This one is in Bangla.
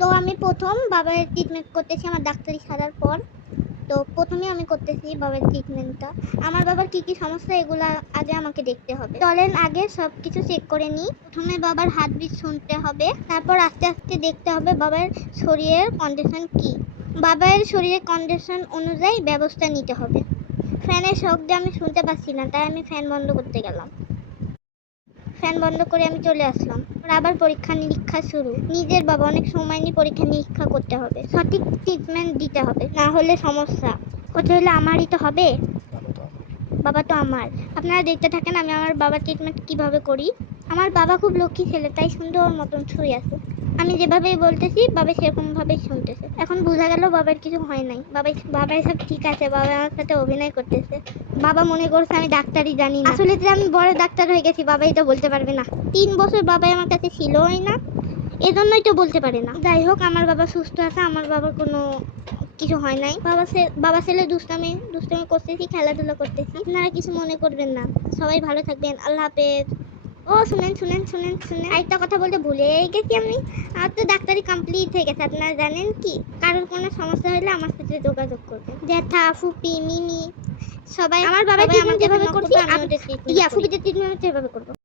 তো আমি প্রথম বাবার ট্রিটমেন্ট করতেছি আমার ডাক্তারি সারার পর। তো প্রথমে আমি করতেছি বাবার ট্রিটমেন্টটা আমার বাবার কি কি সমস্যা, এগুলা আগে আমাকে দেখতে হবে। চলেন আগে সব কিছু চেক করে নিই। প্রথমে বাবার হার্টবিট শুনতে হবে। তারপর আস্তে আস্তে দেখতে হবে বাবার শরীরের কন্ডিশন কি। বাবার শরীরের কন্ডিশন অনুযায়ী ব্যবস্থা নিতে হবে। ফ্যানের শখ দিয়ে আমি শুনতে পাচ্ছি না, তাই আমি ফ্যান বন্ধ করতে গেলাম। ফ্যান বন্ধ করে আমি চলে আসলাম। আবার পরীক্ষা নিরীক্ষা শুরু। নিজের বাবা, অনেক সময় নিয়ে পরীক্ষা নিরীক্ষা করতে হবে। সঠিক ট্রিটমেন্ট দিতে হবে, না হলে সমস্যা। হতে হলে, আমারই তো হবে? বাবা তো আমার। আপনারা দেখতে থাকেন, আমি আমার বাবার ট্রিটমেন্ট কীভাবে করি? আমার বাবা খুব লক্ষ্মী ছেলে, তাই সুন্দর মতন ছুঁয়ে আছে। আমি যেভাবেই বলতেছি, বাবা সেরকম ভাবেই শুনতেছে। এখন বোঝা গেল বাবার কিছু হয় নাই। বাবা বাবার সব ঠিক আছে, বাবা আমার সাথে অভিনয় করতেছে। বাবা মনে করছে আমি ডাক্তারই জানি না। আসলে যে আমি বড় ডাক্তার হয়ে গেছি, বাবাই তো বলতে পারবে না। তিন বছর বাবাই আমার কাছে ছিলই না, এজন্যই তো বলতে পারে না। যাই হোক, আমার বাবা সুস্থ আছে, আমার বাবার কোনো কিছু হয় নাই। বাবা বাবা ছেলে দুষ্টামি দুষ্টামি করতেছি খেলাধুলা করতেছি। আপনারা কিছু মনে করবেন না। সবাই ভালো থাকবেন। আল্লাহ হাফেজ। ও শুনেন শুনেন শুনেন শুনেন। আরেকটা কথা বলতে ভুলে গেছি আমি। আমার তো ডাক্তারি কমপ্লিট হয়ে গেছে আপনারা জানেন কি? কারোর কোনো সমস্যা হলে আমার সাথে যোগাযোগ করবেন। জ্যাঠা ফুপি মিমি সবাই আমার বাবা যেভাবে করছি ইয়া ফুপিদের ট্রিটমেন্ট যেভাবে করব।